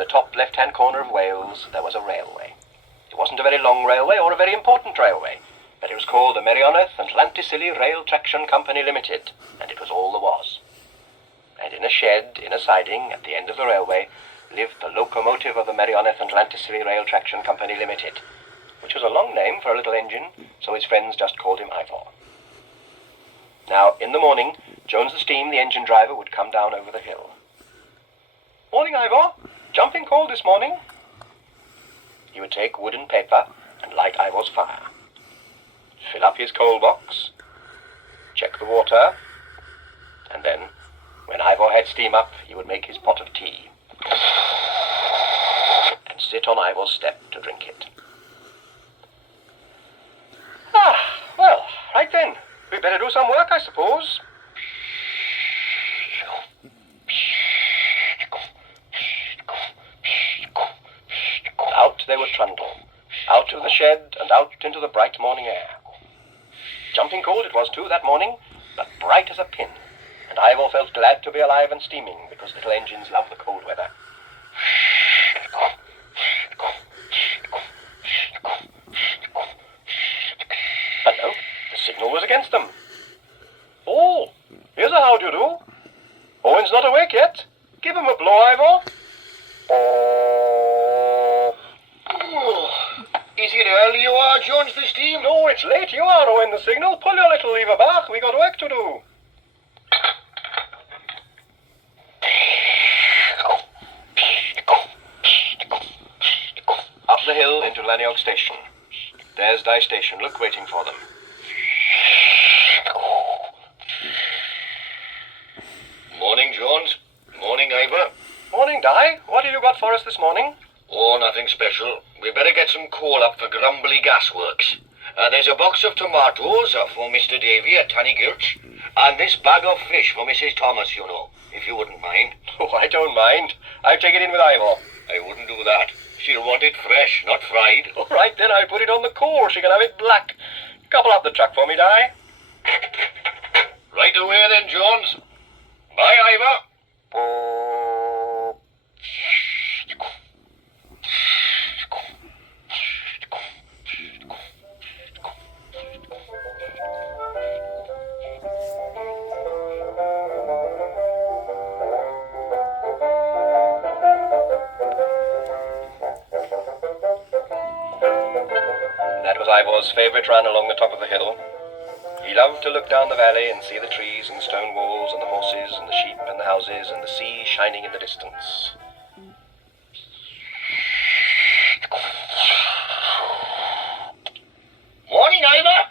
the top left-hand corner of Wales, there was a railway. It wasn't a very long railway or a very important railway, but it was called the Meirionydd and Llantysilio Rail Traction Company Limited, and it was all there was. And in a shed, in a siding, at the end of the railway, lived the locomotive of the Meirionydd and Llantysilio Rail Traction Company Limited, which was a long name for a little engine, so his friends just called him Ivor. Now, in the morning, Jones the Steam, the engine driver, would come down over the hill. "Morning, Ivor. Jumping cold this morning." He would take wood and paper and light Ivor's fire, fill up his coal box, check the water, and then, when Ivor had steam up, he would make his pot of tea and sit on Ivor's step to drink it. Well, right then. We'd better do some work, I suppose. Out they would trundle, out of the shed and out into the bright morning air. Jumping cold it was too that morning, but bright as a pin, and Ivor felt glad to be alive and steaming, because little engines love the cold weather. Hello, the signal was against them. "Oh, here's a how-do-you-do. Owen's not awake yet. Give him a blow, Ivor." Is it early you are, Jones the Steam? "No, it's late you are, Owen the signal. Pull your little lever back. We got work to do." Up the hill into Laniog Station. There's Dye Station. Look, waiting for them. Morning, Jones. Morning, Ivor. "Morning, Dye. What have you got for us this morning?" Oh, nothing special. We better get some coal up for Grumbly Gasworks. There's a box of tomatoes for Mr. Davy at Tanny Gilch, and this bag of fish for Mrs. Thomas, you know, if you wouldn't mind. "Oh, I don't mind. I'll take it in with Ivor." I wouldn't do that. She'll want it fresh, not fried. "All right, then I'll put it on the coal. She can have it black. Couple up the truck for me, Dye." Right away then, Jones. Bye, Ivor. That was Ivor's favourite run along the top of the hill. He loved to look down the valley and see the trees and the stone walls and the horses and the sheep and the houses and the sea shining in the distance. Morning, Ivor.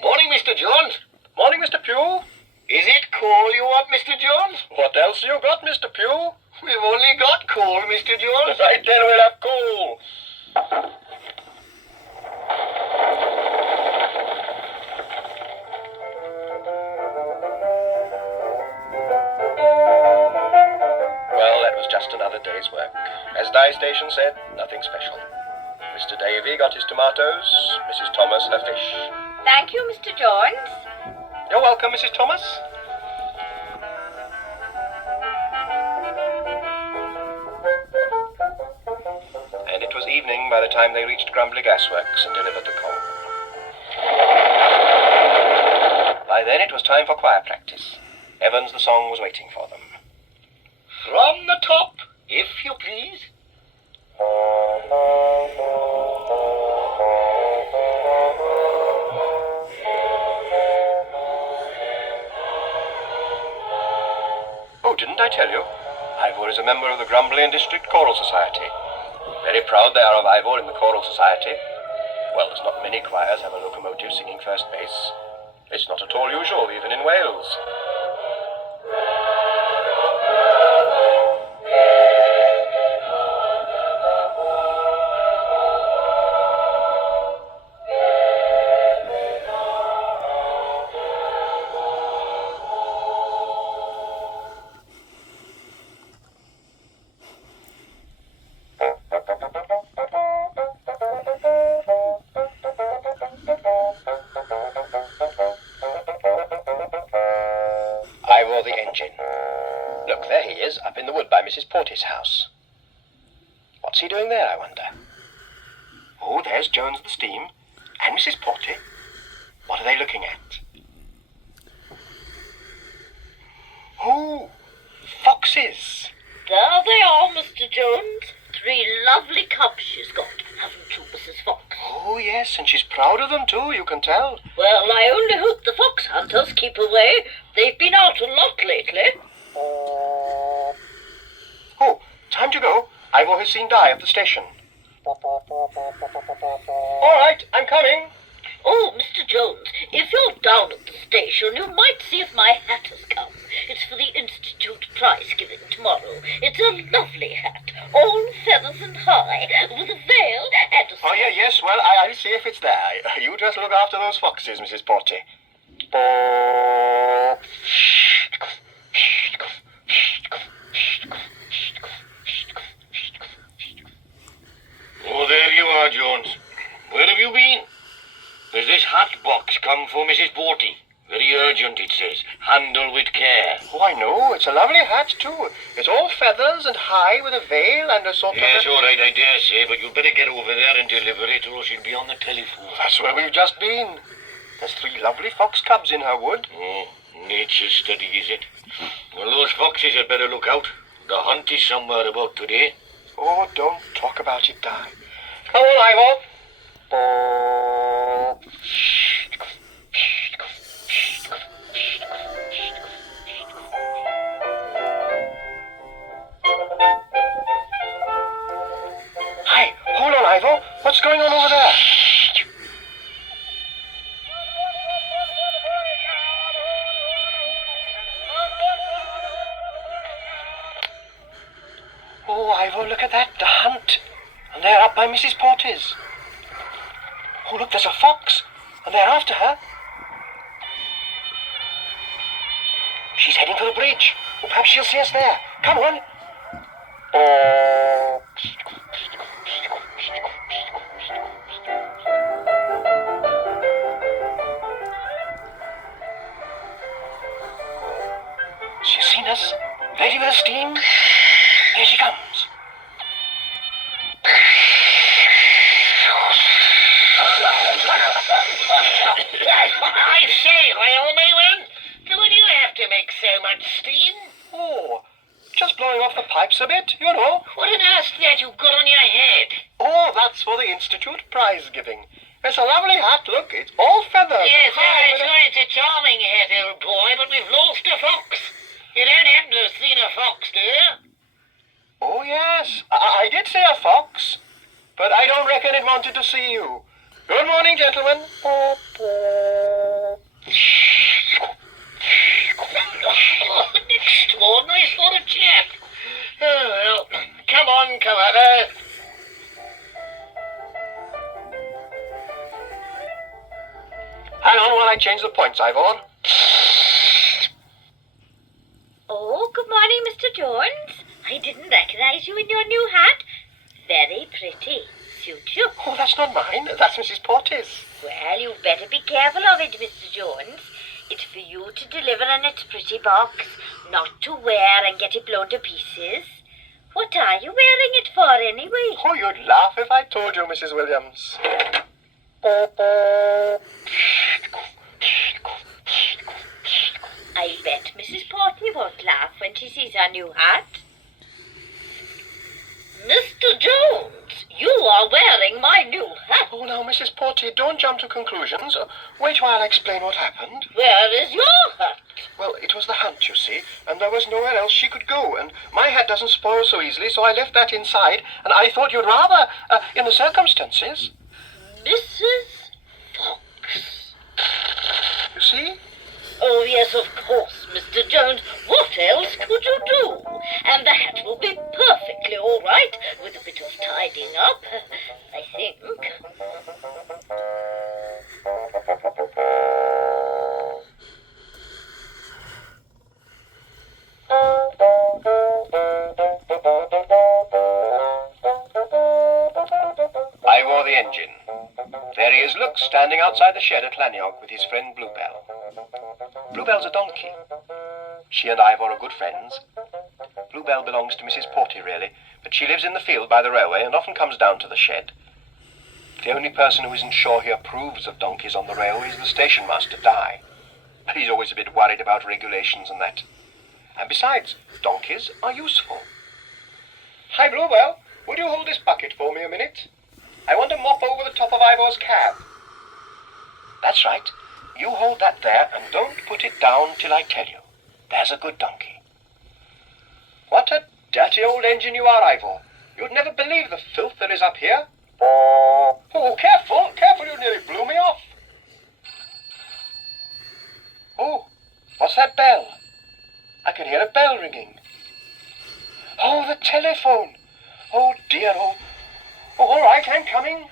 Morning, Mr. Jones. "Morning, Mr. Pugh." Is it coal you want, Mr. Jones? "What else you got, Mr. Pugh?" We've only got coal, Mr. Jones. "Right then, we'll have coal." Well, that was just another day's work. As Dye Station said, nothing special. Mr. Davy got his tomatoes, Mrs. Thomas her fish. Thank you, Mr. Jones. "You're welcome, Mrs. Thomas." And it was evening by the time they reached Grumbly Gasworks and delivered the coal. By then it was time for choir practice. Evans the Song was waiting for them. From the top, if you please. "Oh, didn't I tell you? Ivor is a member of the Grumbly and District Choral Society. Very proud they are of Ivor in the Choral Society. Well, there's not many choirs have a locomotive singing first bass. It's not at all usual, even in Wales. Ivor the engine. Look, there he is, up in the wood by Mrs. Porty's house. What's he doing there, I wonder? Oh, there's Jones the Steam and Mrs. Porty. What are they looking at? Oh, foxes. There they are, Mr. Jones. 3 lovely cubs she's got, haven't you, Mrs. Fox? Oh, yes, and she's proud of them too, you can tell. Well, I only hope the fox hunters keep away. They've been out a lot lately. Oh, time to go. Ivor has seen Di at the station. All right, I'm coming. Oh, Mr. Jones, if you're down at the station, you might see if my hat has come. It's for the Institute prize giving tomorrow. It's a lovely hat, all feathers and high, with a veil and a... Oh, yeah, yes, well, I'll see if it's there. You just look after those foxes, Mrs. Porty. Oh, there you are, Jones. Where have you been? There's this hat box come for Mrs. Porty. Very urgent, it says. Handle with care. Oh, I know. It's a lovely hat, too. It's all feathers and high with a veil and a sort Yes, of... all right, I dare say, but you'd better get over there and deliver it, or she'll be on the telephone. That's where we've just been. There's 3 lovely fox cubs in her wood. Oh, nature's study, is it? Well, those foxes had better look out. The hunt is somewhere about today. Oh, don't talk about it, Di. Come on, Ivor. Hi, hold on, Ivor. What's going on over there? Oh, Ivor, look at that, the hunt. And they're up by Mrs. Porty's. Oh, look, there's a fox, and they're after her. She's heading for the bridge. Oh, perhaps she'll see us there. Come on. She's seen us. Ready with the steam. Here she comes. I say, Rail Maywin, do you have to make so much steam? Oh, just blowing off the pipes a bit, you know. What on earth's that you've got on your head? Oh, that's for the Institute prize giving. It's a lovely hat, look. It's all feathers. Yes, High it's with good. It's a charming hat, old boy, but we've lost a fox. You don't happen to have seen a fox, do you? Oh, yes. I did say a fox, but I don't reckon it wanted to see you. Good morning, gentlemen. An extraordinary sort of chap. Oh, well, come on, Commander. Hang on while I change the points, Ivor. Oh, good morning, Mr. Jones. I didn't recognize you in your new hat. Very pretty. Suits you. Oh, that's not mine. That's Mrs. Porty's. Well, you'd better be careful of it, Mr. Jones. It's for you to deliver in its pretty box, not to wear and get it blown to pieces. What are you wearing it for, anyway? Oh, you'd laugh if I told you, Mrs. Williams. I bet Mrs. Portney won't laugh when she sees our new hat. Mr. Jones, you are wearing my new hat. Oh, now, Mrs. Porty, don't jump to conclusions. Wait while I explain what happened. Where is your hat? Well, it was the hunt, you see, and there was nowhere else she could go, and my hat doesn't spoil so easily, so I left that inside, and I thought you'd rather, in the circumstances. Mrs. Fox. You see? Oh, yes, of course, Mr. Jones. What else could you do? And the hat will be perfectly all right, with a bit of tidying up, I think. Ivor the engine. There he is, look, standing outside the shed at Lanyog with his friend Bluebell. Bluebell's a donkey. She and Ivor are good friends. Bluebell belongs to Mrs. Porty, really, but she lives in the field by the railway and often comes down to the shed. The only person who isn't sure he approves of donkeys on the railway is the station master, Di. He's always a bit worried about regulations and that. And besides, donkeys are useful. Hi, Bluebell. Would you hold this bucket for me a minute? I want to mop over the top of Ivor's cab. That's right. You hold that there and don't put it down till I tell you. There's a good donkey. What a dirty old engine you are, Ivor. You'd never believe the filth there is up here. Oh, careful, careful, you nearly blew me off. Oh, what's that bell? I can hear a bell ringing. Oh, the telephone. Oh, dear, oh. Oh, all right, I'm coming.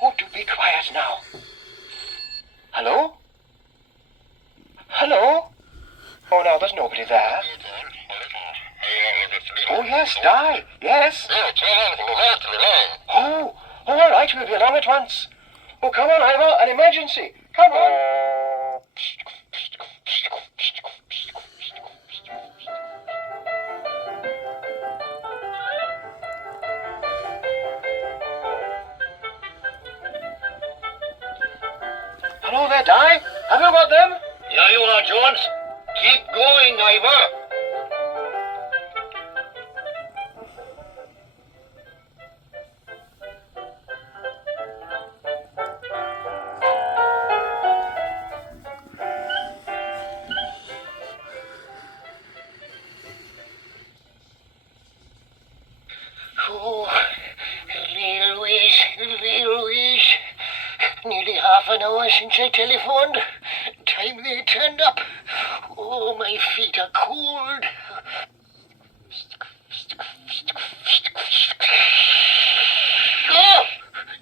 Oh, do be quiet now. Hello? Hello? Oh, now, there's nobody there. Oh, yes, Di, yes. Oh, all right, we'll be along at once. Oh, come on, Ivor, an emergency. Come on. Hello there, Di. Have you got them? Here you are, Jones. Keep going, Ivor. Oh, railways. Nearly half an hour since I telephoned. Time they turned up. Oh, my feet are cold. Oh,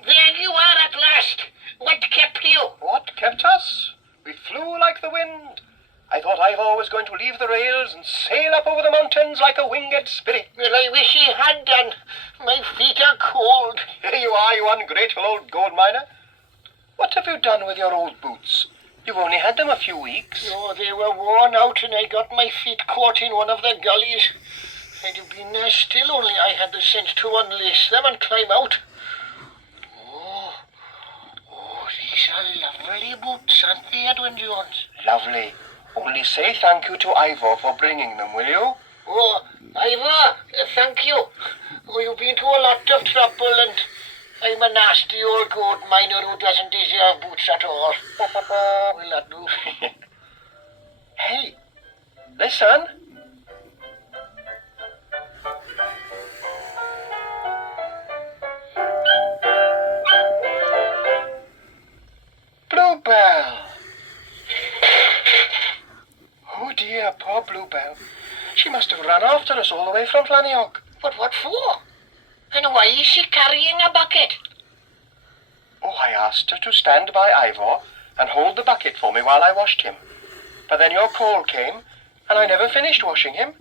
there you are at last. What kept you? What kept us? We flew like the wind. I thought Ivor was going to leave the rails and sail up over the mountains like a winged spirit. Well, I wish he had done. My feet are cold. Here you are, you ungrateful old gold miner. What have you done with your old boots? You've only had them a few weeks. Oh, they were worn out and I got my feet caught in one of the gullies. I'd have been there still, only I had the sense to unlace them and climb out. Oh, these are lovely boots, aren't they, Edwin Jones? Lovely. Only say thank you to Ivor for bringing them, will you? Oh, Ivor, thank you. Oh, you've been to a lot of trouble and I'm a nasty old gold miner who doesn't deserve boots at all. Will that do? Hey, listen. Bluebell. Oh dear, poor Bluebell. She must have run after us all the way from Llaniock. But what for? And why is she carrying a bucket? Oh, I asked her to stand by Ivor and hold the bucket for me while I washed him. But then your call came, and I never finished washing him.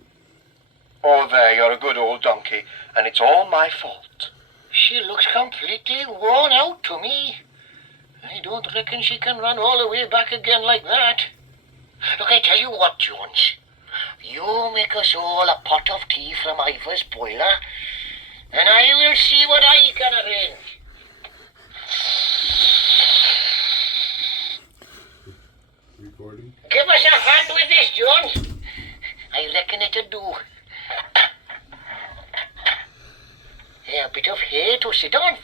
Oh, there, you're a good old donkey, and it's all my fault. She looks completely worn out to me. I don't reckon she can run all the way back again like that. Look, I tell you what, Jones. You make us all a pot of tea from Ivor's boiler, and I will see what I can arrange. Recording. Give us a hand with this, Jones. I reckon it'll do. A bit of hay to sit on,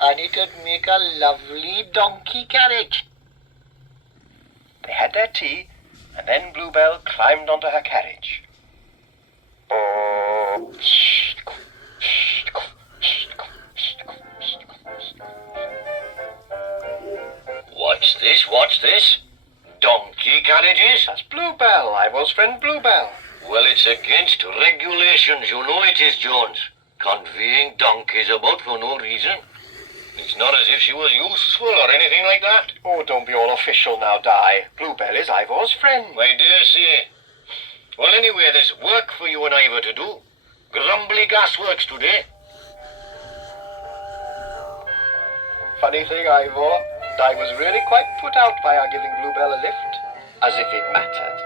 and it'd make a lovely donkey carriage. They had their tea, and then Bluebell climbed onto her carriage. What's this? Donkey carriages? That's Bluebell, Ivor's friend Bluebell. Well, it's against regulations, you know it is, Jones. Conveying donkeys about for no reason. It's not as if she was useful or anything like that. Oh, don't be all official now, Di. Bluebell is Ivor's friend. I dare say. Well, anyway, there's work for you and Ivor to do. Grumbly Gasworks today. Funny thing, Ivor, Di was really quite put out by our giving Bluebell a lift. As if it mattered.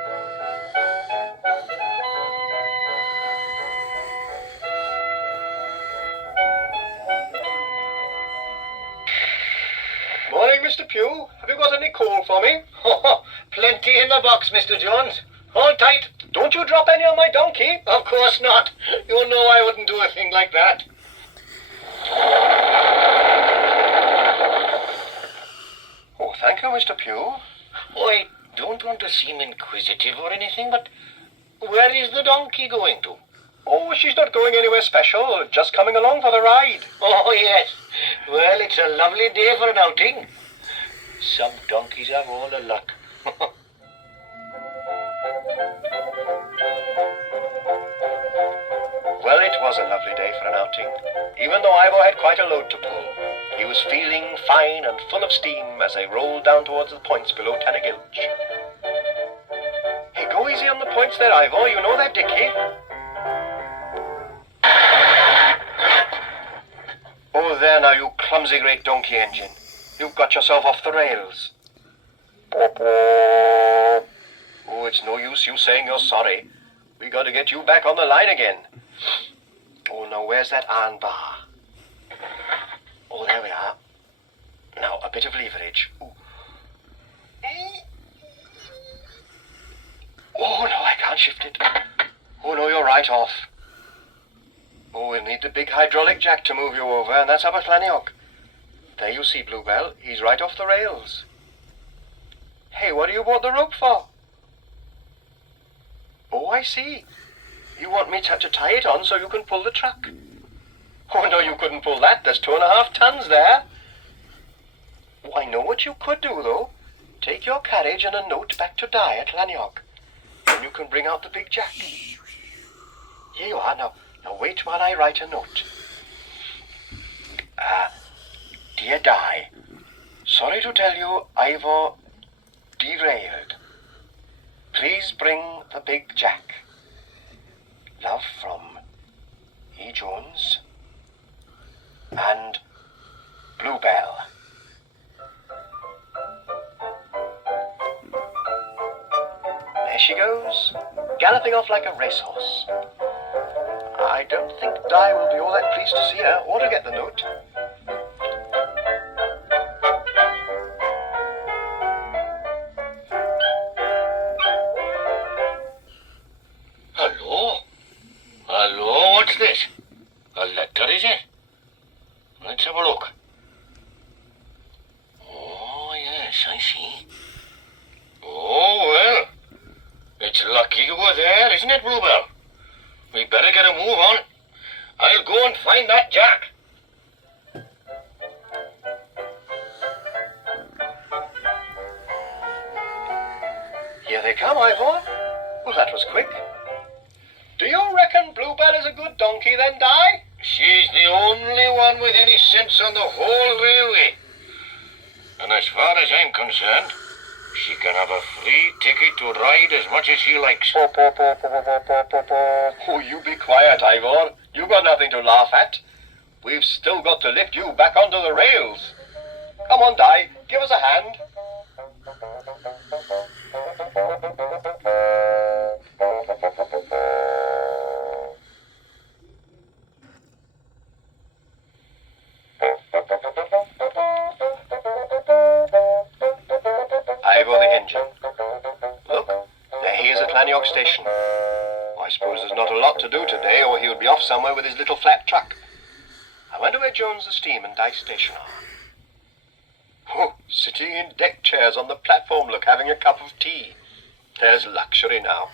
Morning, Mr. Pugh. Have you got any coal for me? Oh, plenty in the box, Mr. Jones. Hold tight. Don't you drop any on my donkey. Of course not. You know I wouldn't do a thing like that. Oh, thank you, Mr. Pugh. I don't want to seem inquisitive or anything, but where is the donkey going to? Oh, she's not going anywhere special. Just coming along for the ride. Oh, yes. Well, it's a lovely day for an outing. Some donkeys have all the luck. Well, it was a lovely day for an outing, even though Ivor had quite a load to pull. He was feeling fine and full of steam as they rolled down towards the points below Tannagilch. Hey, go easy on the points there, Ivor. You know that, Dickie. Oh, there now, you clumsy great donkey engine. You've got yourself off the rails. Oh, it's no use you saying you're sorry. We got to get you back on the line again. Oh, now, where's that iron bar? Oh, there we are. Now, a bit of leverage. Ooh. Oh, no, I can't shift it. Oh, no, you're right off. Oh, we'll need the big hydraulic jack to move you over, and that's up at Llaniock. There you see, Bluebell. He's right off the rails. Hey, what do you want the rope for? Oh, I see. You want me to tie it on so you can pull the truck. Oh, no, you couldn't pull that. There's 2.5 tons there. Oh, I know what you could do, though. Take your carriage and a note back to Di at Llaniock. Then you can bring out the big jack. Here you are. Now wait while I write a note. Dear Di, sorry to tell you Ivor derailed. Please bring the big jack. Love from E. Jones and Bluebell. There she goes, galloping off like a racehorse. I don't think Di will be all that pleased to see her or to get the note. Hello, what's this? A letter, is it? Let's have a look. Oh, yes, I see. Oh, well. It's lucky you were there, isn't it, Bluebell? We better get a move on. I'll go and find that jack. Here they come, Ivor. Well, that was quick. Do you reckon Bluebell is a good donkey then, Di? She's the only one with any sense on the whole railway. And as far as I'm concerned, she can have a free ticket to ride as much as she likes. Oh, you be quiet, Ivor. You got nothing to laugh at. We've still got to lift you back onto the rails. Come on, Di. Give us a hand. Ivor the engine. Look, there he is at Llaniock Station. I suppose there's not a lot to do today, or he would be off somewhere with his little flat truck. I wonder where Jones the Steam and Dice Station are. Oh, sitting in deck chairs on the platform, look, having a cup of tea. There's luxury now.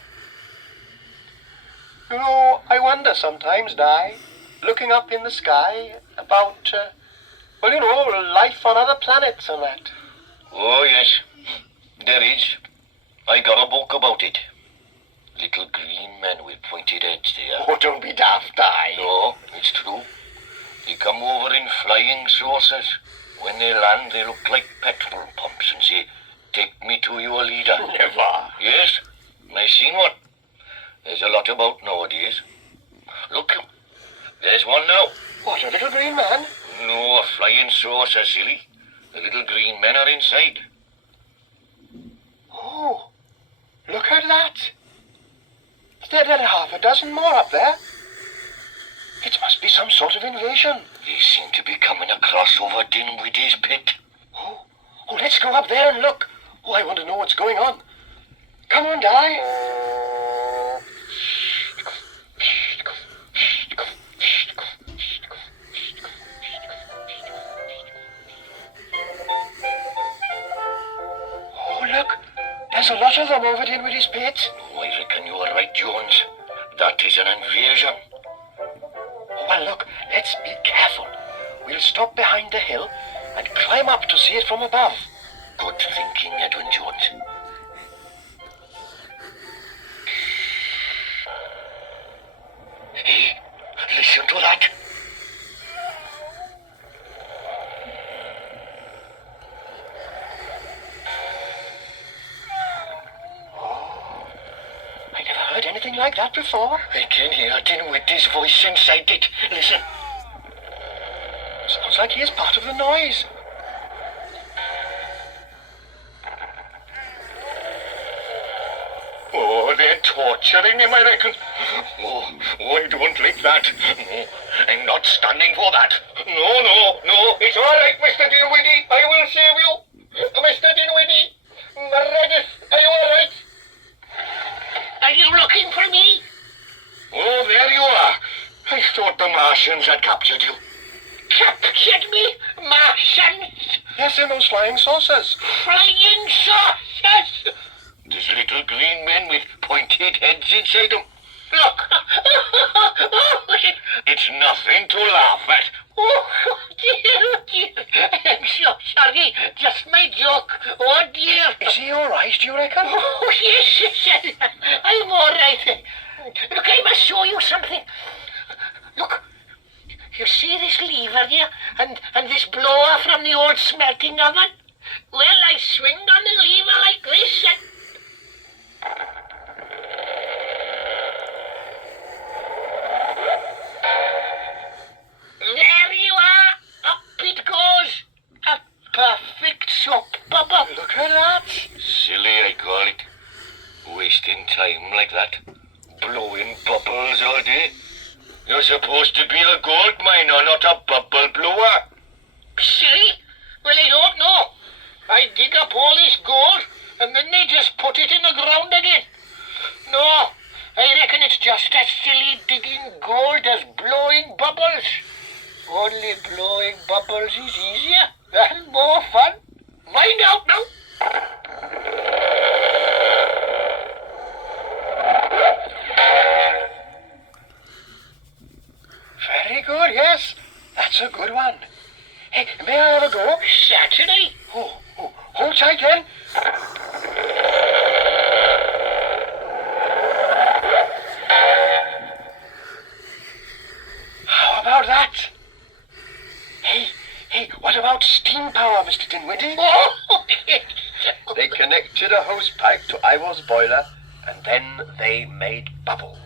You know, I wonder sometimes, Di, looking up in the sky about, life on other planets and that. Oh, yes, there is. I got a book about it. Little green men with pointed heads there. Oh, don't be daft, Di. No, it's true. They come over in flying saucers. When they land, they look like petrol pumps and say, "Take me to your leader." Never. Yes, I seen one. There's a lot about nowadays. Look, there's one now. What, a little green man? No, a flying saucer, silly. The little green men are inside. Oh, look at that. There are half a dozen more up there. It must be some sort of invasion. They seem to be coming across over Dinwiddie's pit. Oh, Oh, let's go up there and look. Oh, I want to know what's going on. Come on, Di. Oh, look. There's a lot of them over in with his pits. Oh, I reckon you're right, Jones. That is an invasion. Oh, well, look. Let's be careful. We'll stop behind the hill and climb up to see it from above. Good thinking, Edwin Jones. Hey, listen to that. Oh, I never heard anything like that before. I can hear Dinwiddie's voice inside it. Listen. Sounds like he is part of the noise. Oh, they're torturing him, I reckon. Oh, I don't like that. No, I'm not standing for that. No. It's all right, Mr. Dinwiddie. I will save you. Mr. Dinwiddie. Meredith, are you all right? Are you looking for me? Oh, there you are. I thought the Martians had captured you. Captured me? Martians? Yes, in those flying saucers. Flying saucers? There's little green men with pointed heads inside them. Look. It's nothing to laugh at. Oh, dear. I'm so sorry. Just my joke. Oh, dear. Is he all right, do you reckon? Oh, yes. I'm all right. Look, I must show you something. Look. You see this lever here? And this blower from the old smelting oven? Well, I swing on the lever like this and... There you are. Up it goes. A perfect soap bubble. Look at that. Silly, I call it. Wasting time like that. Blowing bubbles all day. You're supposed to be a gold miner, not a bubble blower. Silly? Well, I don't know. I dig up all this gold, and then they just put it in the ground again. No, I reckon it's just as silly digging gold as blowing bubbles. Only blowing bubbles is easier and more fun. Find out now. Very good, yes. That's a good one. Hey, may I have a go? Certainly. Oh, hold tight then. How about that? Hey, what about steam power, Mr. Dinwiddie? Oh, They connected a hose pipe to Ivor's boiler, and then they made bubbles.